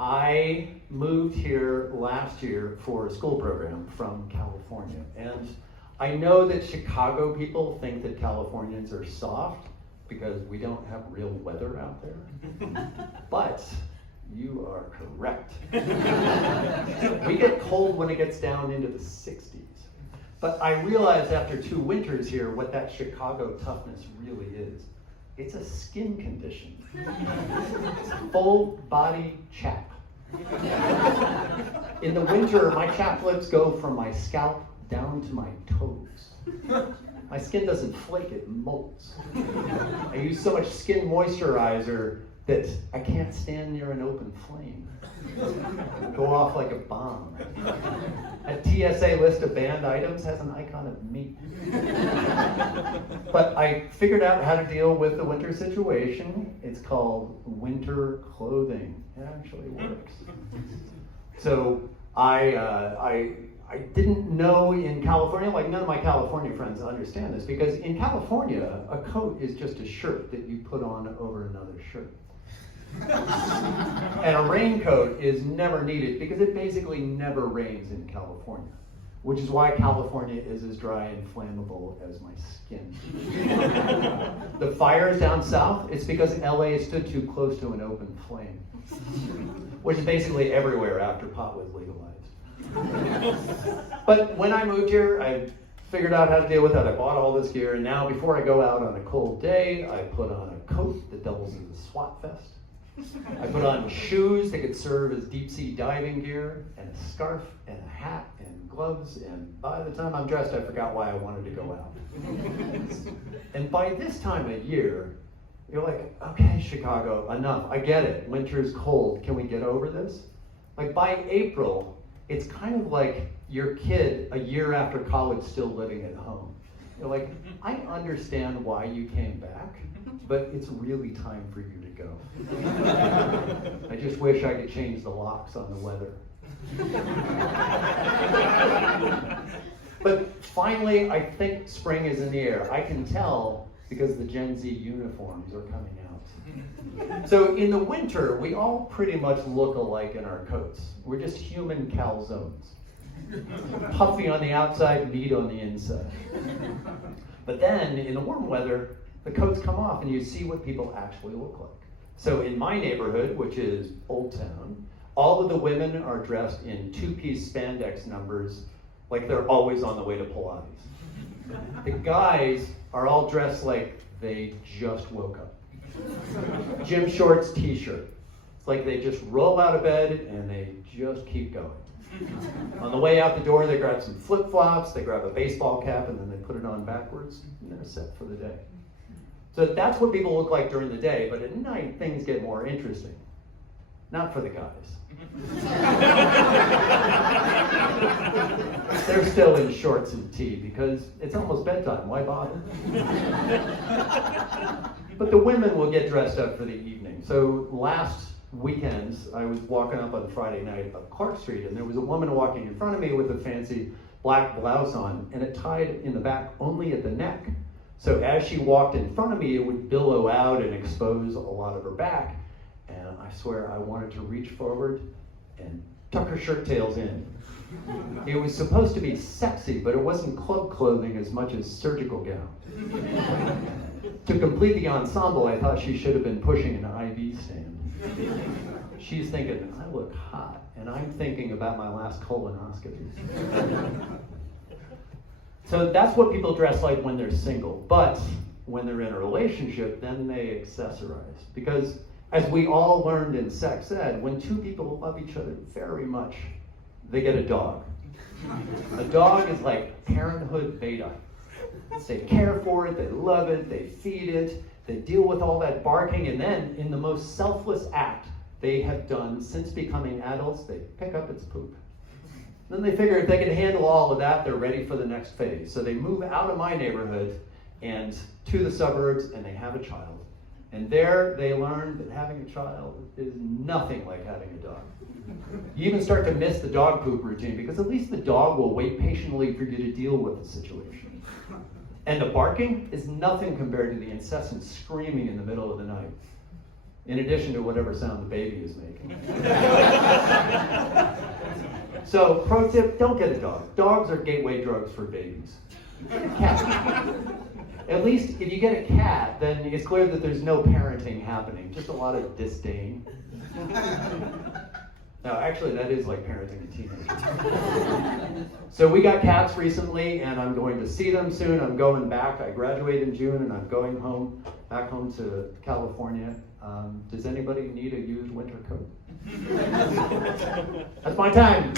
I moved here last year for a school program from California. And I know that Chicago people think that Californians are soft because we don't have real weather out there. But you are correct. We get cold when it gets down into the 60s. But I realized after 2 winters here what that Chicago toughness really is. It's a skin condition. It's full body chap. In the winter, my chaplets go from my scalp down to my toes. My skin doesn't flake, it molts. I use so much skin moisturizer that I can't stand near an open flame. Go off like a bomb. A TSA list of banned items has an icon of me. But I figured out how to deal with the winter situation. It's called winter clothing. It actually works. So I didn't know in California, like none of my California friends understand this, because in California, a coat is just a shirt that you put on over another shirt. And a raincoat is never needed because it basically never rains in California, which is why California is as dry and flammable as my skin. The fires down south, it's because LA stood too close to an open flame, which is basically everywhere after pot was legalized. But when I moved here, I figured out how to deal with that. I bought all this gear, and now before I go out on a cold day, I put on a coat that doubles as a SWAT vest. I put on shoes that could serve as deep sea diving gear, and a scarf, and a hat, and gloves, and by the time I'm dressed, I forgot why I wanted to go out. And by this time of year, you're like, okay, Chicago, enough. I get it. Winter's cold. Can we get over this? Like by April, it's kind of like your kid a year after college still living at home. You're like, I understand why you came back, but it's really time for you to go. I just wish I could change the locks on the weather. But finally, I think spring is in the air. I can tell because the Gen Z uniforms are coming out. So in the winter, we all pretty much look alike in our coats. We're just human calzones. Puffy on the outside, meat on the inside. But then, in the warm weather, the coats come off and you see what people actually look like. So in my neighborhood, which is Old Town, all of the women are dressed in 2-piece spandex numbers like they're always on the way to Pilates. The guys are all dressed like they just woke up. Gym shorts, t-shirt. It's like they just roll out of bed and they just keep going. On the way out the door, they grab some flip-flops, they grab a baseball cap, and then they put it on backwards, and they're set for the day. So that's what people look like during the day, but at night, things get more interesting. Not for the guys. They're still in shorts and tee because it's almost bedtime. Why bother? But the women will get dressed up for the evening. So last weekends, I was walking up on Friday night up Clark Street, and there was a woman walking in front of me with a fancy black blouse on, and it tied in the back only at the neck. So as she walked in front of me, it would billow out and expose a lot of her back. And I swear I wanted to reach forward and tuck her shirt tails in. It was supposed to be sexy, but it wasn't club clothing as much as surgical gown. To complete the ensemble, I thought she should have been pushing an IV stand. She's thinking, I look hot, and I'm thinking about my last colonoscopy. So that's what people dress like when they're single, but when they're in a relationship, then they accessorize. Because as we all learned in sex ed, when two people love each other very much, they get a dog. A dog is like parenthood beta. They care for it, they love it, they feed it, they deal with all that barking, and then in the most selfless act they have done since becoming adults, they pick up its poop. Then they figure if they can handle all of that, they're ready for the next phase. So they move out of my neighborhood and to the suburbs, and they have a child. And there they learn that having a child is nothing like having a dog. You even start to miss the dog poop routine because at least the dog will wait patiently for you to deal with the situation. And the barking is nothing compared to the incessant screaming in the middle of the night. in addition to whatever sound the baby is making. So, pro tip, don't get a dog. Dogs are gateway drugs for babies. Cat. At least if you get a cat, then it's clear that there's no parenting happening, just a lot of disdain. No, actually, that is like parenting a teenager. So we got cats recently, and I'm going to see them soon. I'm going back. I graduate in June, and I'm going home, back home to California. Does anybody need a used winter coat? That's my time.